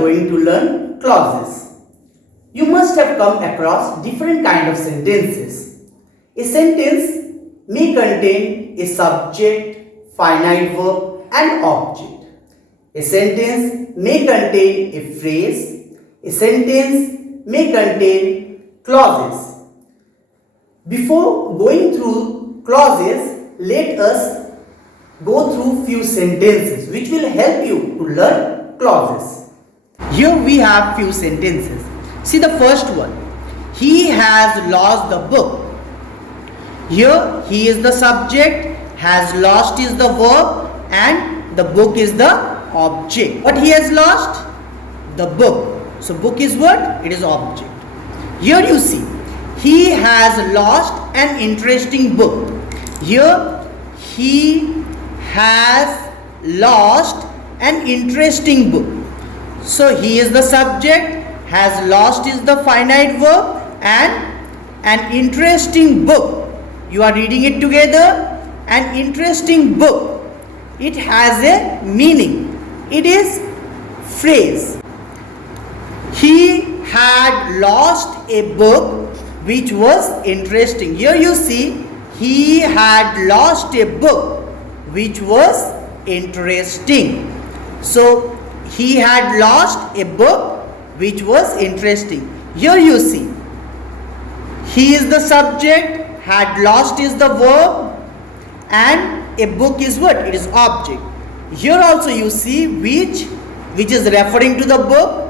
going to learn clauses. You must have come across different kind of sentences. A sentence may contain a subject, finite verb and object. A sentence may contain a phrase. A sentence may contain clauses. Before going through clauses, let us go through few sentences which will help you to learn clauses. Here we have few sentences. See the first one. He has lost the book. Here he is the subject, has lost is the verb and the book is the object. What he has lost? The book. So book is what? It is object. Here you see, he has lost an interesting book. Here he has lost an interesting book. So he is the subject, has lost is the finite verb and an interesting book. You are reading it together. An interesting book. It has a meaning. It is phrase. He had lost a book which was interesting. Here you see, he had lost a book which was interesting. So he had lost a book which was interesting. Here you see, he is the subject, had lost is the verb and a book is what? It is object. Here also you see which is referring to the book,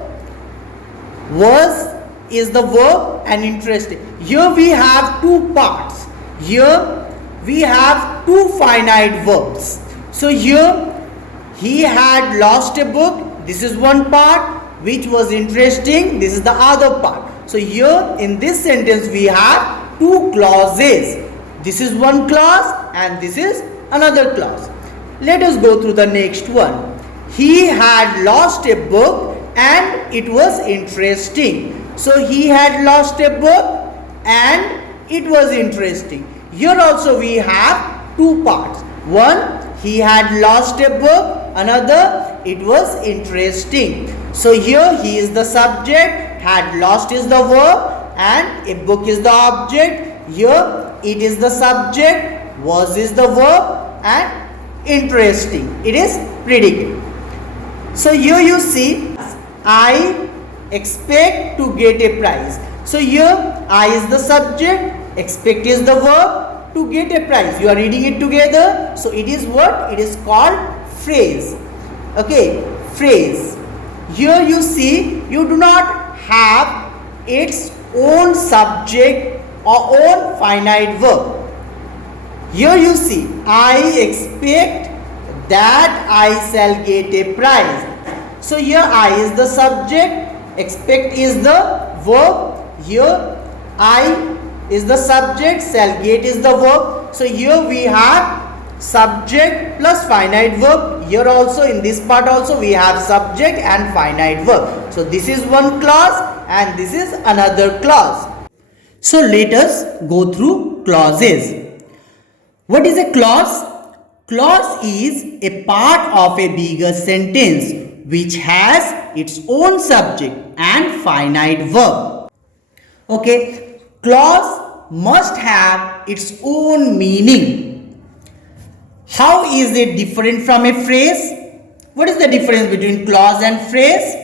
was is the verb and interesting. Here we have two parts. Here we have two finite verbs. So here he had lost a book. This is one part which was interesting. This is the other part. So here in this sentence we have two clauses. This is one clause and this is another clause. Let us go through the next one. He had lost a book and it was interesting. So he had lost a book and it was interesting. Here also we have two parts. One, he had lost a book. Another, it was interesting. So here he is the subject, had lost is the verb and a book is the object. Here it is the subject, was is the verb and interesting. It is predicate. So here you see, I expect to get a prize. So here I is the subject, expect is the verb, to get a prize. You are reading it together. So it is what? It is called phrase. Okay, phrase. Here you see, you do not have its own subject or own finite verb. Here you see, I expect that I shall get a prize. So here I is the subject, expect is the verb. Here I is the subject, shall get is the verb. So here we have subject plus finite verb. Here also in this part also we have subject and finite verb. So this is one clause and this is another clause. So let us go through clauses. What is a clause? Clause is a part of a bigger sentence which has its own subject and finite verb. Okay, clause must have its own meaning. How is it different from a phrase? What is the difference between clause and phrase?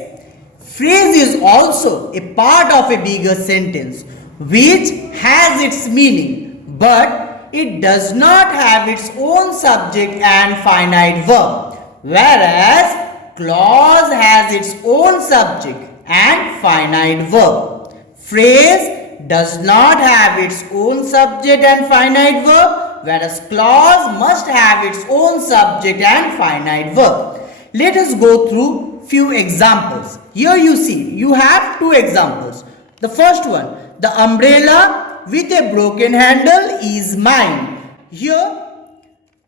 Phrase is also a part of a bigger sentence which has its meaning, but it does not have its own subject and finite verb, whereas clause has its own subject and finite verb. Phrase does not have its own subject and finite verb, whereas clause must have its own subject and finite verb. Let us go through few examples. Here you see, you have two examples. The first one, the umbrella with a broken handle is mine. Here,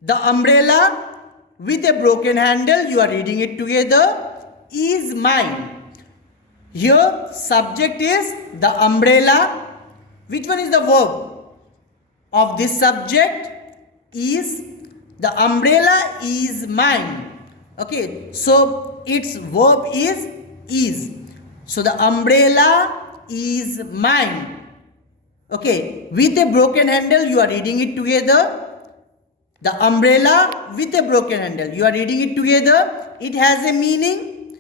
the umbrella with a broken handle, you are reading it together, is mine. Here, subject is the umbrella. Which one is the verb of this subject? Is. The umbrella is mine. Okay, so its verb is is. So the umbrella is mine. Okay, with a broken handle, you are reading it together. The umbrella with a broken handle, you are reading it together. It has a meaning,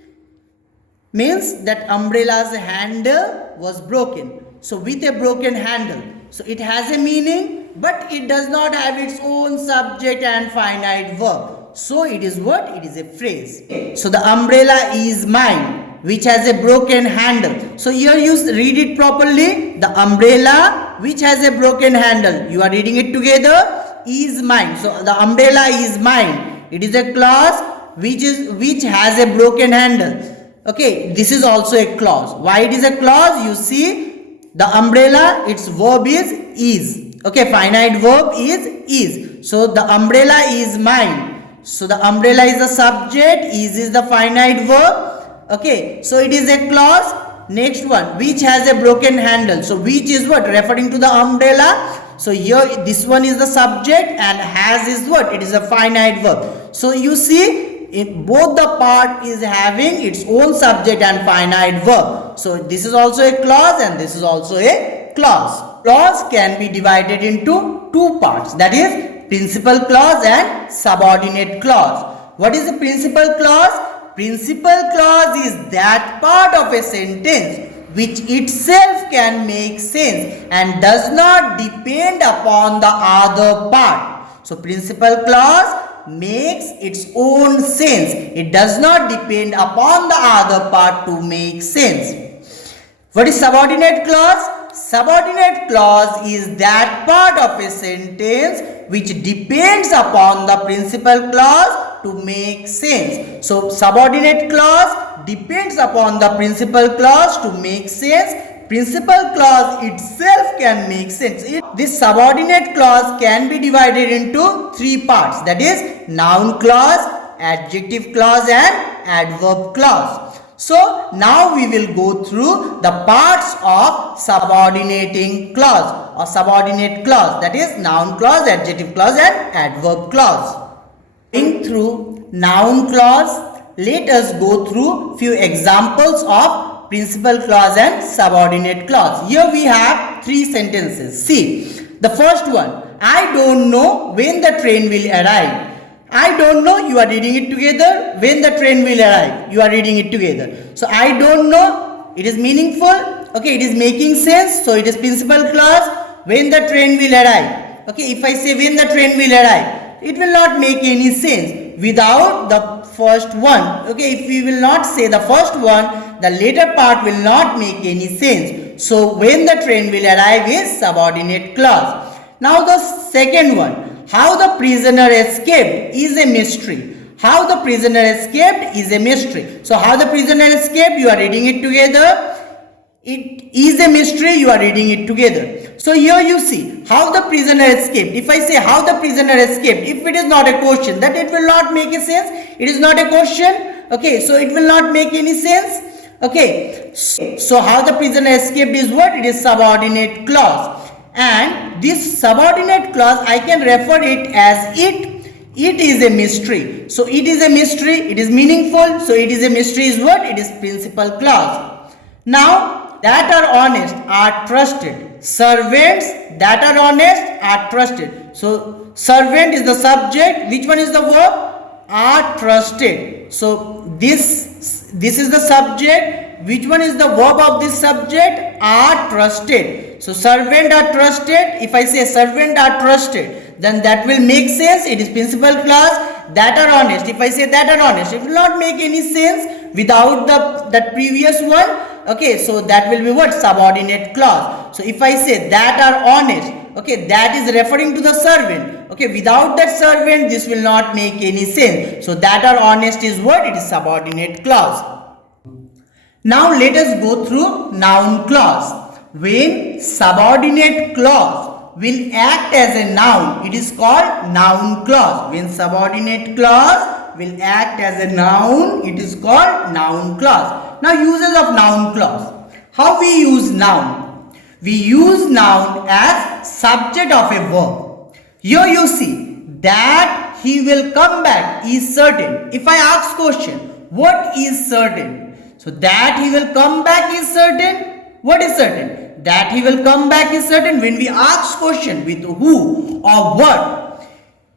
means that umbrella's handle was broken. So with a broken handle, so it has a meaning, but it does not have its own subject and finite verb. So it is what? It is a phrase. So the umbrella is mine, which has a broken handle. So here you read it properly. The umbrella which has a broken handle, you are reading it together, is mine. So the umbrella is mine. It is a clause which has a broken handle. Okay, this is also a clause. Why it is a clause? You see, the umbrella, its verb is. Okay, finite verb is. So the umbrella is mine. So the umbrella is the subject, is the finite verb. Okay, so it is a clause. Next one, which has a broken handle. So which is what? Referring to the umbrella. So here this one is the subject and has is what? It is a finite verb. So you see, in both the part is having its own subject and finite verb. So this is also a clause and this is also a clause. Clause can be divided into two parts, that is principal clause and subordinate clause. What is the principal clause? Principal clause is that part of a sentence which itself can make sense and does not depend upon the other part. So principal clause makes its own sense. It does not depend upon the other part to make sense. What is subordinate clause? Subordinate clause is that part of a sentence which depends upon the principal clause to make sense. So subordinate clause depends upon the principal clause to make sense. Principal clause itself can make sense. This subordinate clause can be divided into three parts, that is noun clause, adjective clause and adverb clause. So now we will go through the parts of subordinating clause or subordinate clause, that is noun clause, adjective clause and adverb clause. Going through noun clause, let us go through few examples of principal clause and subordinate clause. Here we have three sentences. See, the first one, I don't know when the train will arrive. I don't know, you are reading it together. When the train will arrive, you are reading it together. So I don't know, it is meaningful. Okay, it is making sense. So it is principal clause. When the train will arrive. Okay, if I say when the train will arrive, it will not make any sense without the first one. Okay, if we will not say the first one, the later part will not make any sense. So when the train will arrive is subordinate clause. Now the second one, how the prisoner escaped is a mystery. How the prisoner escaped is a mystery. So how the prisoner escaped, you are reading it together. It is a mystery, you are reading it together. So here you see how the prisoner escaped. If I say how the prisoner escaped, if it is not a question, that it will not make a sense. It is not a question. Okay, so it will not make any sense. Okay, so how the prisoner escaped is what? It is subordinate clause. And this subordinate clause, I can refer it as it. It is a mystery. So it is a mystery. It is meaningful. So it is a mystery is what? It is principal clause. Now, that are honest are trusted. Servants that are honest are trusted. So servant is the subject. Which one is the verb? Are trusted. So this is the subject. Which one is the verb of this subject? Are trusted. So servant are trusted. If I say servant are trusted, then that will make sense. It is principal clause. That are honest. If I say that are honest, it will not make any sense without that previous one. Okay, so that will be what? Subordinate clause. So if I say that are honest, okay, that is referring to the servant. Okay, without that servant, this will not make any sense. So that are honest is what? It is subordinate clause. Now let us go through noun clause. When subordinate clause will act as a noun, it is called noun clause. When subordinate clause will act as a noun, it is called noun clause. Now uses of noun clause. How we use noun? We use noun as subject of a verb. Here you see that he will come back is certain. If I ask question, what is certain? So that he will come back is certain. What is certain? That he will come back is certain. When we ask question with who or what,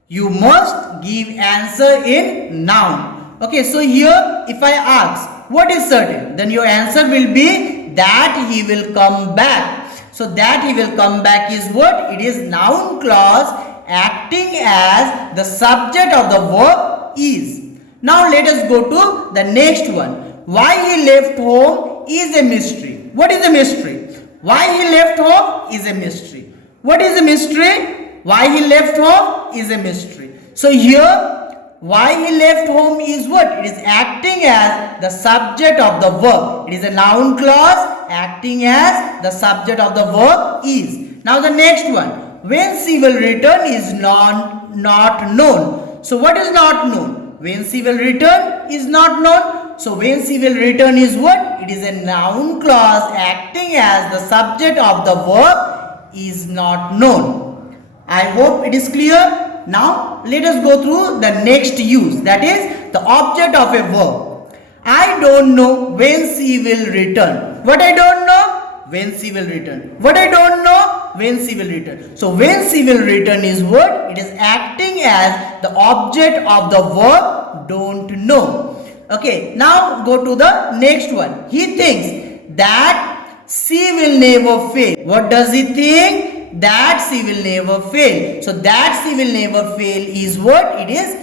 you must give answer in noun. Okay, so here if I ask what is certain, then your answer will be that he will come back. So that he will come back is what? It is noun clause acting as the subject of the verb is. Now let us go to the next one. Why he left home is a mystery. What is a mystery? Why he left home is a mystery. What is a mystery? Why he left home is a mystery. So here why he left home is what? It is acting as the subject of the verb. It is a noun clause acting as the subject of the verb is. Now the next one. When she will return is not known. So what is not known? When she will return is not known. So when she will return is what? It is a noun clause acting as the subject of the verb is not known. I hope it is clear. Now let us go through the next use, that is the object of a verb. I don't know when she will return. What I don't know? When she will return. What I don't know? When she will return. So when she will return is what? It is acting as the object of the verb don't know. Okay, now go to the next one. He thinks that she will never fail. What does he think? That she will never fail. So that she will never fail is what? It is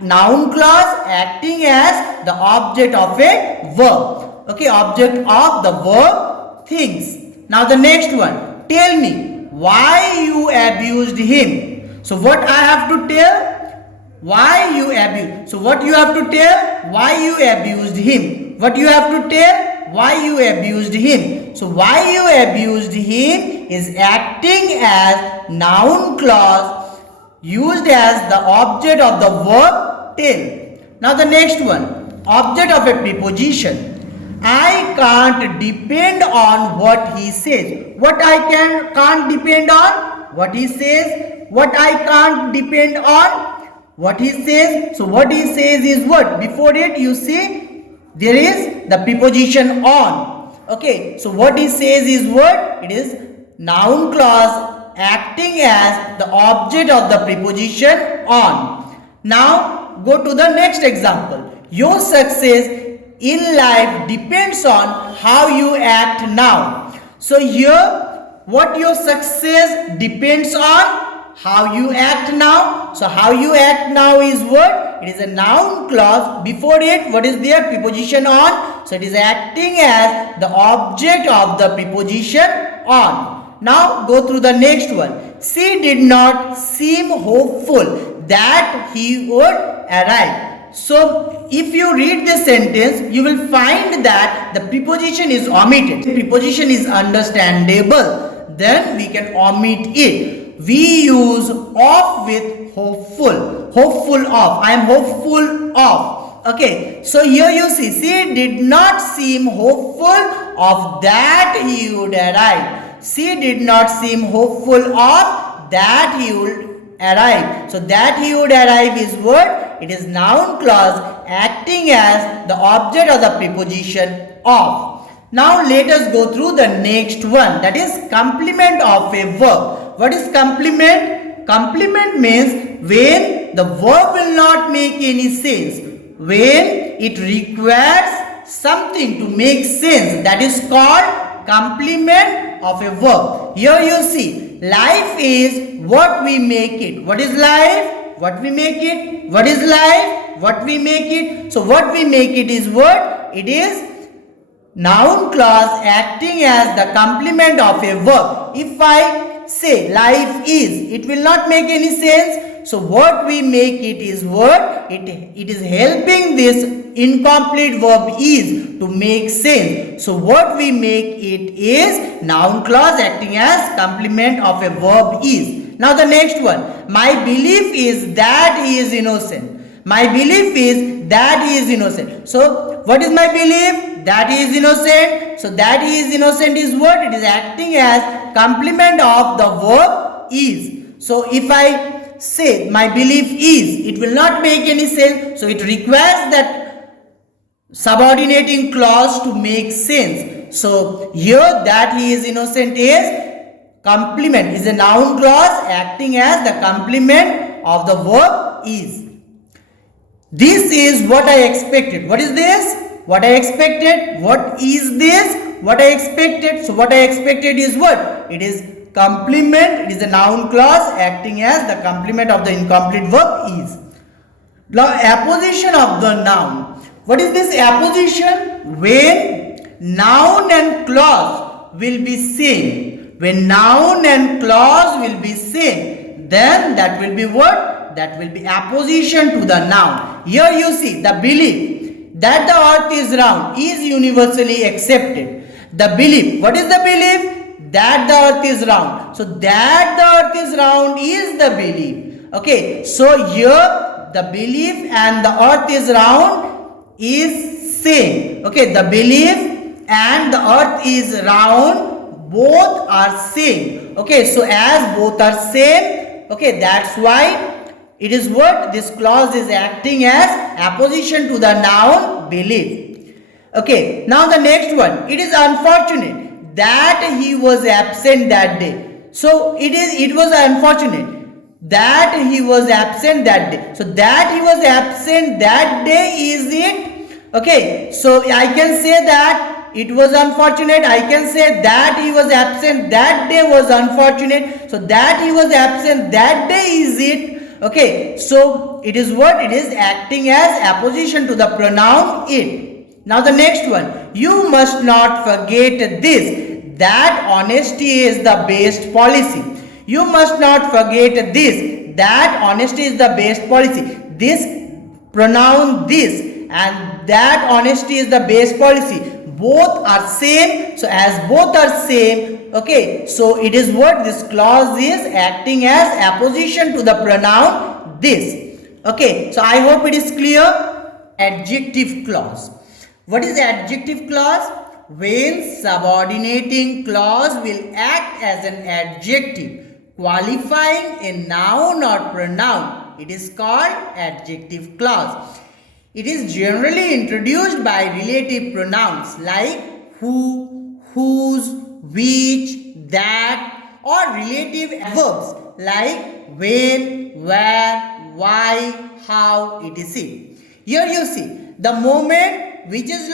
noun clause acting as the object of a verb. Okay, object of the verb thinks. Now the next one. Tell me why you abused him. So what I have to tell? Why you abused. So what you have to tell? Why you abused him. What you have to tell? Why you abused him. So why you abused him is acting as noun clause used as the object of the verb tell. Now the next one. Object of a preposition. I can't depend on what he says. What I can't depend on? What he says. What I can't depend on? What he says. So what he says is what? Before it you see there is the preposition on. Okay, so what he says is what? It is noun clause acting as the object of the preposition on. Now go to the next example. Your success in life depends on how you act now. So here what your success depends on? How you act now. So how you act now is what? It is a noun clause. Before it what is there? Preposition on. So it is acting as the object of the preposition on. Now go through the next one. She did not seem hopeful that he would arrive. So if you read this sentence you will find that the preposition is omitted. The preposition is understandable. Then we can omit it. We use of with hopeful. Hopeful of. I am hopeful of. Okay. So here you see. She did not seem hopeful of that he would arrive. She did not seem hopeful of that he would arrive. So that he would arrive is what? It is noun clause acting as the object of the preposition of. Now let us go through the next one, that is complement of a verb. What is complement? Complement means when the verb will not make any sense. When it requires something to make sense, that is called complement of a verb. Here you see, life is what we make it. What is life? What we make it. What is life? What we make it. So what we make it is what? It is noun clause acting as the complement of a verb. If I say life is, it will not make any sense. So what we make it is what? It is helping this incomplete verb is to make sense. So what we make it is noun clause acting as complement of a verb is. Now the next one. My belief is that he is innocent. My belief is that he is innocent. So what is my belief? That he is innocent. So that he is innocent is what? It is acting as complement of the verb is. So if I say my belief is, it will not make any sense. So it requires that subordinating clause to make sense. So here that he is innocent is complement, is a noun clause acting as the complement of the verb is. This is what I expected. What is this? What I expected. What is this? What I expected. So what I expected is what? It is complement. It is a noun clause acting as the complement of the incomplete verb is. Now apposition of the noun. What is this apposition? When noun and clause will be same. When noun and clause will be same, then that will be what? That will be apposition to the noun. Here you see the belief that the earth is round is universally accepted. The belief, what is the belief? That the earth is round. So that the earth is round is the belief. Okay, so here the belief and the earth is round is same. Okay, the belief and the earth is round, both are same. Okay, so as both are same, okay, that's why it is what this clause is acting as apposition to the noun belief. Okay, now the next one. It is unfortunate that he was absent that day. So it was unfortunate that he was absent that day. So that he was absent that day, is it? Okay, so I can say that it was unfortunate. I can say that he was absent that day was unfortunate. So that he was absent that day, is it? Okay, so it is what? It is acting as apposition to the pronoun it. Now the next one. You must not forget this, that honesty is the best policy. You must not forget this, that honesty is the best policy. This pronoun this and that honesty is the best policy, both are same. So as both are same, okay, so it is what this clause is acting as apposition to the pronoun this. Okay, so I hope it is clear. Adjective clause. What is adjective clause? When subordinating clause will act as an adjective qualifying a noun or pronoun, it is called adjective clause. It is generally introduced by relative pronouns like who, whose, which, that, or relative adverbs like when, where, why, how, etc. Here you see the moment which is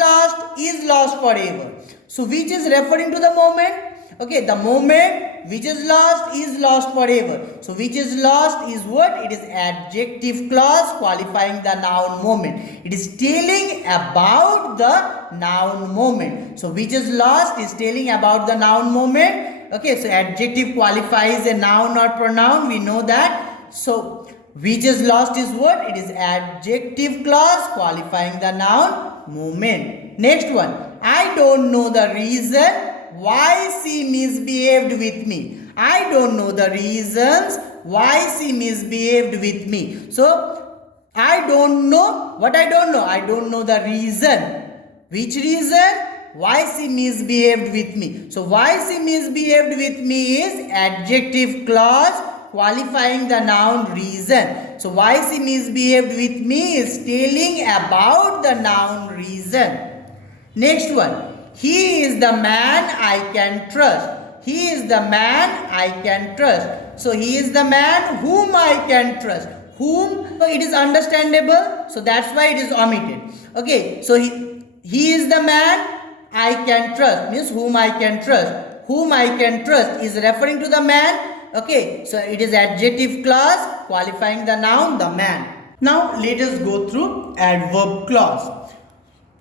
lost forever. So which is referring to the moment? Okay, the moment which is lost forever. So which is lost is what? It is adjective clause qualifying the noun moment. It is telling about the noun moment. So which is lost is telling about the noun moment. Okay, so adjective qualifies a noun or pronoun. We know that. So which is lost is what? It is adjective clause qualifying the noun moment. Next one. I don't know the reason why she misbehaved with me. I don't know the reasons why she misbehaved with me. So I don't know. What I don't know? I don't know the reason. Which reason? Why she misbehaved with me. So why she misbehaved with me is adjective clause qualifying the noun reason. So why she misbehaved with me is telling about the noun reason. Next one. He is the man I can trust. He is the man I can trust. So he is the man whom I can trust. Whom? So it is understandable. So that's why it is omitted. Okay. So he is the man I can trust. Means whom I can trust. Whom I can trust is referring to the man. Okay. So it is adjective clause qualifying the noun the man. Now let us go through adverb clause.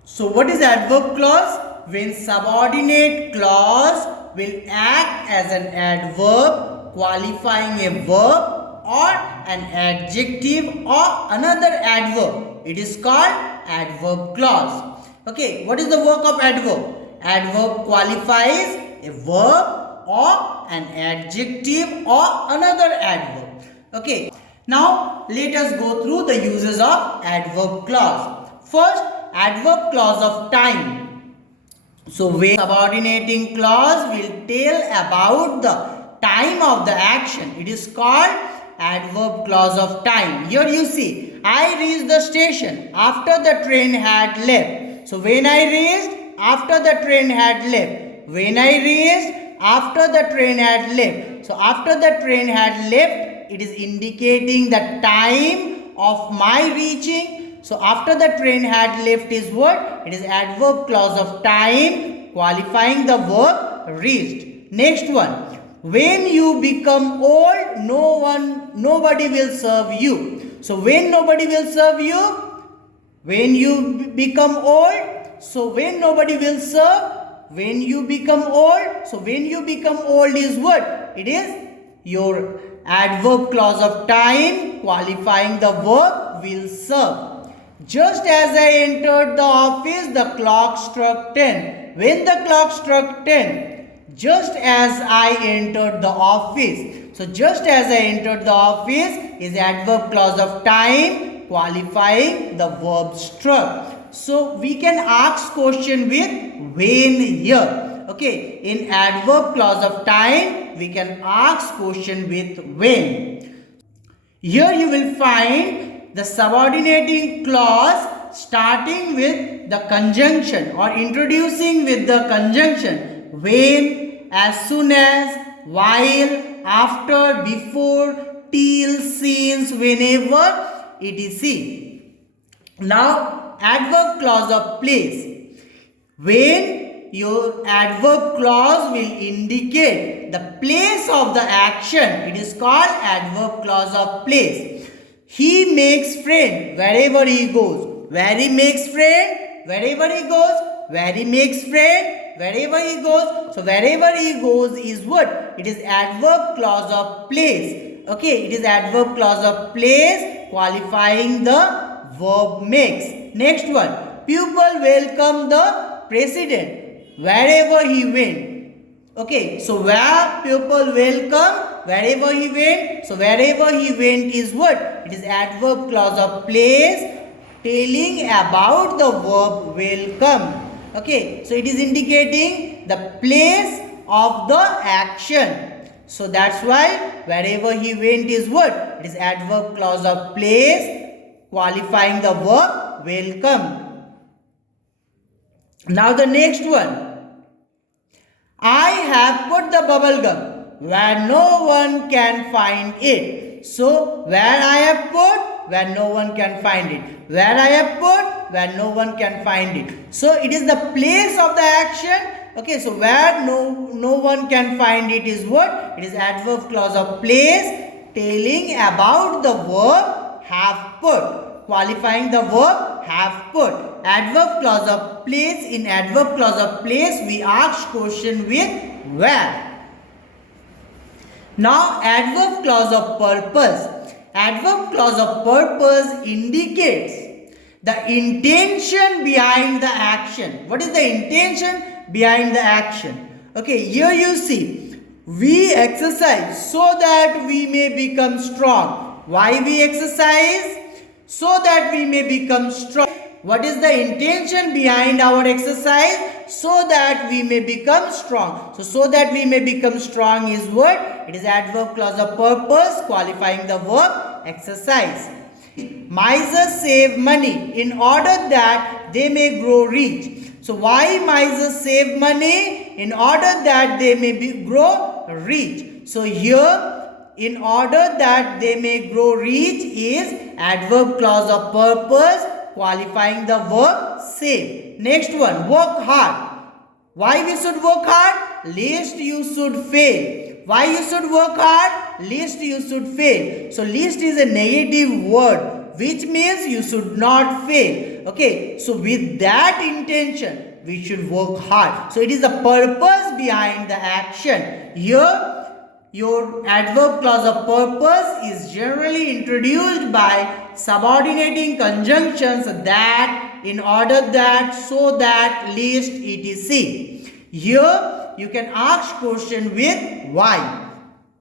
So what is adverb clause? When subordinate clause will act as an adverb qualifying a verb or an adjective or another adverb, it is called adverb clause. Okay, what is the work of adverb? Adverb qualifies a verb or an adjective or another adverb. Okay, now let us go through the uses of adverb clause. First, adverb clause of time. So when subordinating clause will tell about the time of the action, it is called adverb clause of time. Here you see, I reached the station after the train had left. So when I reached, after the train had left. When I reached, after the train had left. So after the train had left, it is indicating the time of my reaching. So after the train had left is what? It is adverb clause of time qualifying the verb reached. Next one. When you become old, nobody will serve you. So when nobody will serve you? When you become old. So when nobody will serve? When you become old. So when you become old is what? It is your adverb clause of time qualifying the verb will serve. Just as I entered the office, the clock struck 10. When the clock struck 10, just as I entered the office. So just as I entered the office is adverb clause of time qualifying the verb struck. So we can ask question with when here. Okay, in adverb clause of time we can ask question with when. Here you will find the subordinating clause starting with the conjunction or introducing with the conjunction when, as soon as, while, after, before, till, since, whenever, etc. Now adverb clause of place. When your adverb clause will indicate the place of the action, it is called adverb clause of place. He makes friend wherever he goes. Where he makes friend? Wherever he goes. Where he makes friend? Wherever he goes. So wherever he goes is what? It is adverb clause of place. Okay, it is adverb clause of place qualifying the verb makes. Next one. Pupil welcome the president wherever he went. Okay, so where pupil welcome, wherever he went. So wherever he went is what? It is adverb clause of place telling about the verb welcome. Okay, so it is indicating the place of the action. So that's why wherever he went is what? It is adverb clause of place qualifying the verb welcome. Now the next one. I have put the bubble gum where no one can find it. So where I have put, where no one can find it. Where I have put, where no one can find it. So it is the place of the action. Okay, so where no one can find it is what? It is adverb clause of place telling about the verb have put, qualifying the verb have put. Adverb clause of place. In adverb clause of place we ask question with where. Now adverb clause of purpose. Adverb clause of purpose indicates the intention behind the action. What is the intention behind the action? Okay, here you see, we exercise so that we may become strong. Why we exercise? So that we may become strong. What is the intention behind our exercise? So that we may become strong. So that we may become strong is what? It is adverb clause of purpose qualifying the verb exercise. Misers save money in order that they may grow rich. So why misers save money? In order that they may grow rich. So here in order that they may grow rich is adverb clause of purpose qualifying the verb save. Next one, work hard. Why we should work hard? Lest you should fail. Why you should work hard? Lest you should fail. So lest is a negative word which means you should not fail. Okay, so with that intention we should work hard. So it is the purpose behind the action. Here your adverb clause of purpose is generally introduced by subordinating conjunctions that, in order that, so that, lest, etc. Here you can ask question with why.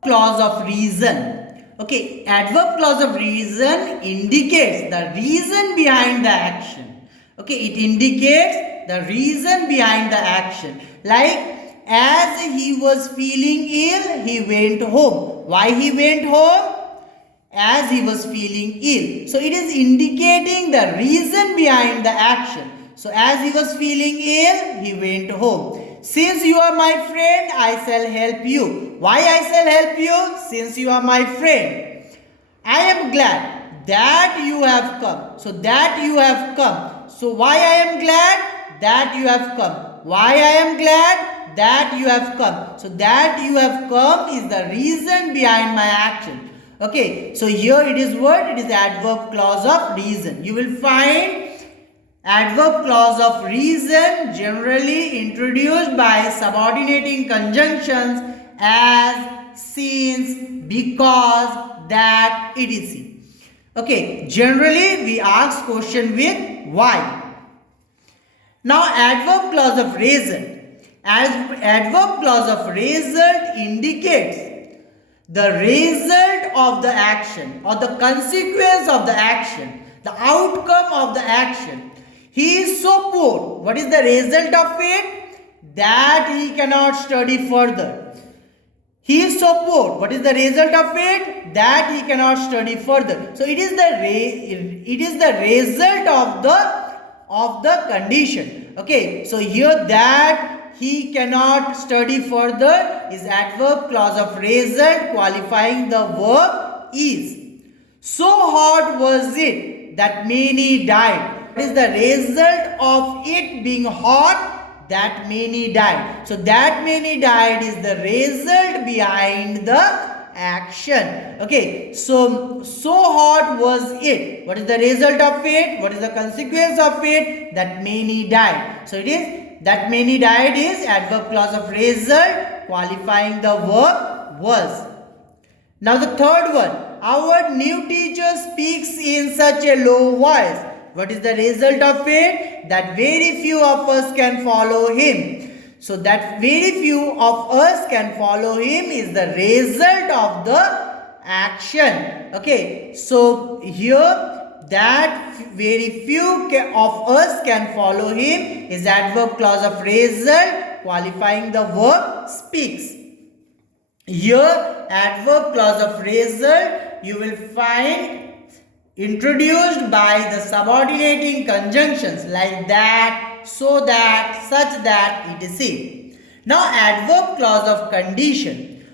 Clause of reason. Okay, adverb clause of reason indicates the reason behind the action. Okay, it indicates the reason behind the action. Like, as he was feeling ill, he went home. Why he went home? As he was feeling ill. So it is indicating the reason behind the action. So as he was feeling ill, he went home. Since you are my friend, I shall help you. Why I shall help you? Since you are my friend. I am glad that you have come. So that you have come. So why I am glad? That you have come. Why I am glad? That you have come. So that you have come is the reason behind my action. Okay, so here it is what? It is adverb clause of reason. You will find adverb clause of reason generally introduced by subordinating conjunctions as, since, because, that, etc. Okay, generally we ask question with why. Now adverb clause of reason. As adverb clause of result indicates the result of the action or the consequence of the action, the outcome of the action. He is so poor. What is the result of it? That he cannot study further. He is so poor. What is the result of it? That he cannot study further. So it is the result of the condition. Okay. So here that he cannot study further is adverb clause of result qualifying the verb is. So hot was it that many died. What is the result of it being hot? That many died. So that many died is the result behind the action. Okay, so hot was it. What is the result of it? What is the consequence of it? That many died. So it is that many died is adverb clause of result qualifying the verb was. Now the third one, our new teacher speaks in such a low voice. What is the result of it? That very few of us can follow him. So that very few of us can follow him is the result of the action. Okay, so here that very few of us can follow him is adverb clause of result qualifying the verb speaks. Here adverb clause of result you will find introduced by the subordinating conjunctions like that, so that, such that, etc. Now adverb clause of condition.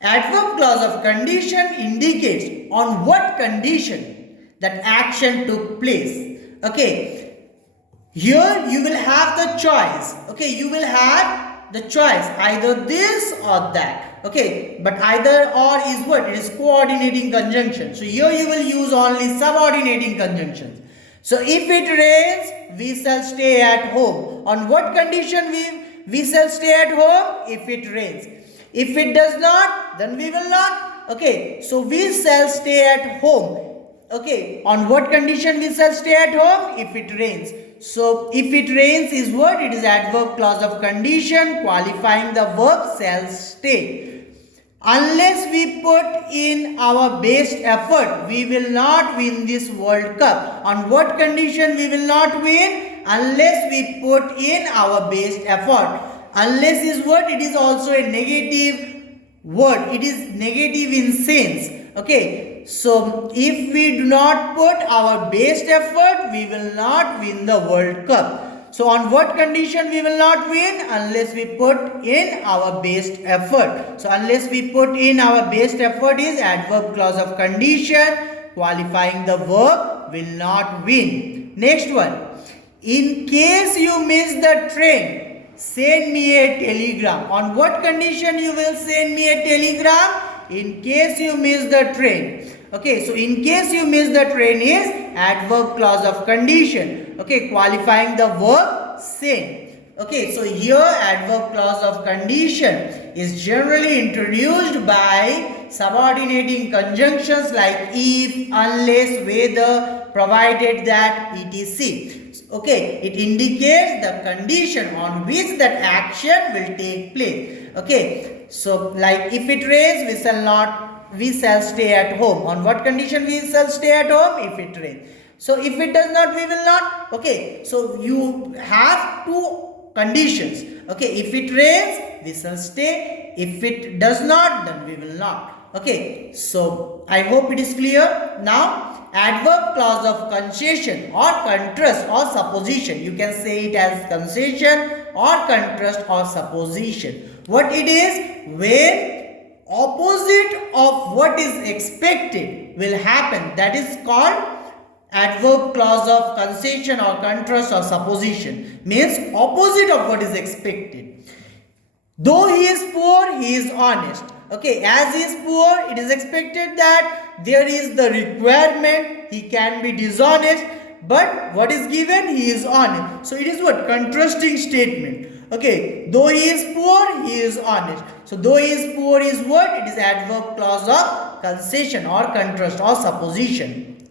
Adverb clause of condition indicates on what condition that action took place. Okay, here you will have the choice. Okay, you will have the choice either this or that. Okay, but either or is what? It is coordinating conjunction. So here you will use only subordinating conjunctions. So if it rains, we shall stay at home. On what condition we shall stay at home? If it rains. If it does not, then we will not. Okay, so we shall stay at home. Okay, on what condition we shall stay at home? If it rains. So if it rains is what? It is adverb clause of condition qualifying the verb shall stay. Unless we put in our best effort, we will not win this World Cup. On what condition we will not win? Unless we put in our best effort. Unless is what? It is also a negative word. It is negative in sense. Okay, so if we do not put our best effort, we will not win the World Cup. So on what condition we will not win? Unless we put in our best effort. So unless we put in our best effort is adverb clause of condition qualifying the verb will not win. Next one. In case you miss the train, send me a telegram. On what condition you will send me a telegram? In case you miss the train. Okay, so in case you miss the train is adverb clause of condition. Okay, qualifying the verb send. Okay, so here adverb clause of condition is generally introduced by subordinating conjunctions like if, unless, whether, provided that, etc. Okay, it indicates the condition on which that action will take place. Okay, so like if it rains, we shall stay at home. On what condition we shall stay at home? If it rains. So if it does not, we will not. Okay, so you have two conditions. Okay, if it rains, we shall stay. If it does not, then we will not. Okay, so I hope it is clear. Now adverb clause of concession or contrast or supposition. You can say it as concession or contrast or supposition. What it is? When opposite of what is expected will happen, that is called adverb clause of concession or contrast or supposition. Means opposite of what is expected. Though he is poor, he is honest. Okay, as he is poor, it is expected that there is the requirement he can be dishonest, but what is given, he is honest. So it is what? Contrasting statement. Okay, though he is poor, he is honest. So though he is poor is what? It is adverb clause of concession or contrast or supposition.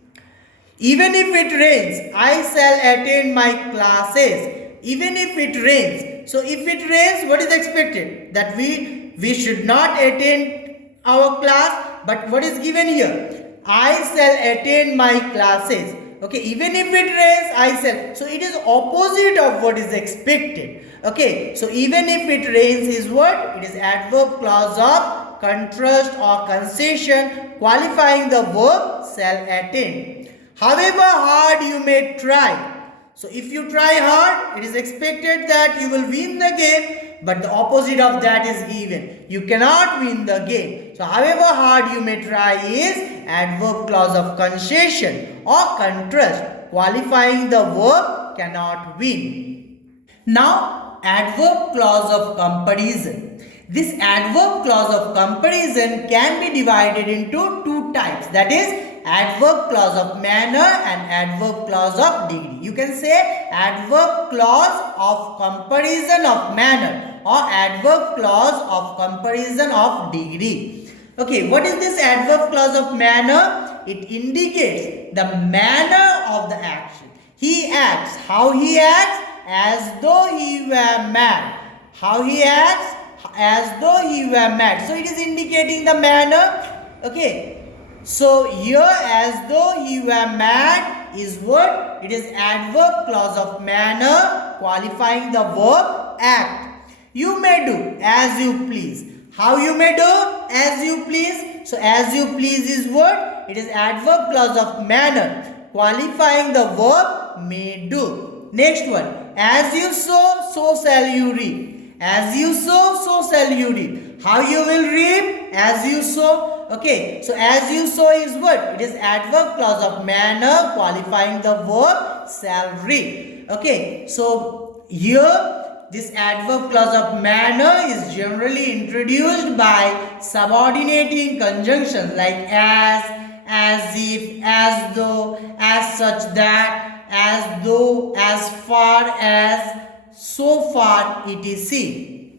Even if it rains, I shall attend my classes. Even if it rains. So if it rains, what is expected? That we should not attend our class. But what is given here? I shall attend my classes. Okay, even if it rains, I shall. So it is opposite of what is expected. Okay, so even if it rains is what? It is adverb clause of contrast or concession qualifying the verb shall attend. However hard you may try. So if you try hard, it is expected that you will win the game, but the opposite of that is given. You cannot win the game. So however hard you may try is adverb clause of concession or contrast qualifying the verb cannot win. Now adverb clause of comparison. This adverb clause of comparison can be divided into two types, that is adverb clause of manner and adverb clause of degree. You can say adverb clause of comparison of manner or adverb clause of comparison of degree. Okay, what is this adverb clause of manner? It indicates the manner of the action. He acts. How he acts? As though he were mad. How he acts? As though he were mad. So it is indicating the manner. Okay. So here as though he were mad is what? It is adverb clause of manner qualifying the verb act. You may do as you please. How you may do? As you please. So as you please is what? It is adverb clause of manner qualifying the verb may do. Next one. As you sow, so shall you reap. As you sow, so shall you reap. How you will reap? As you sow. Okay, so as you sow is what? It is adverb clause of manner qualifying the verb shall reap. Okay, so here this adverb clause of manner is generally introduced by subordinating conjunctions like as if, as though, as such that, as though, as far as, so far, etc.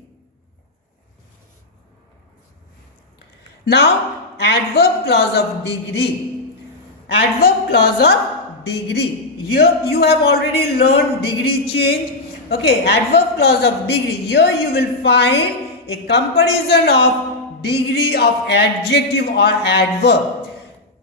Now, adverb clause of degree. Adverb clause of degree. Here you have already learned degree change. Okay, adverb clause of degree. Here you will find a comparison of degree of adjective or adverb.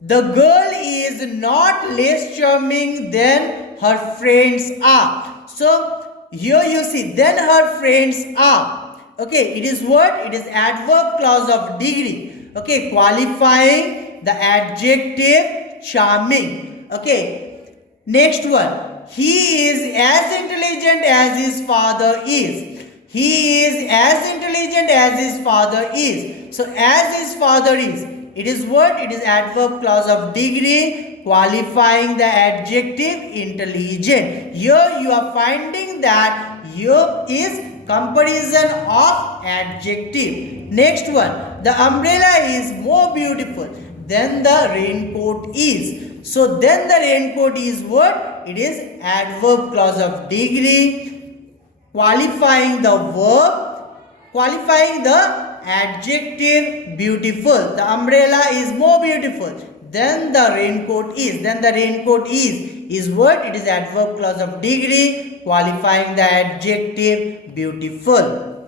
The girl is not less charming than her friends are. So here you see, then her friends are. Okay, it is what? It is adverb clause of degree. Okay, qualifying the adjective charming. Okay, next one. He is as intelligent as his father is. He is as intelligent as his father is. So as his father is, it is what? It is adverb clause of degree qualifying the adjective intelligent. Here you are finding that here is comparison of adjective. Next one, the umbrella is more beautiful than the raincoat is. So then the raincoat is what? It is adverb clause of degree qualifying the verb, qualifying the adjective beautiful. The umbrella is more beautiful than the raincoat is. Then the raincoat is what? It is adverb clause of degree qualifying the adjective beautiful.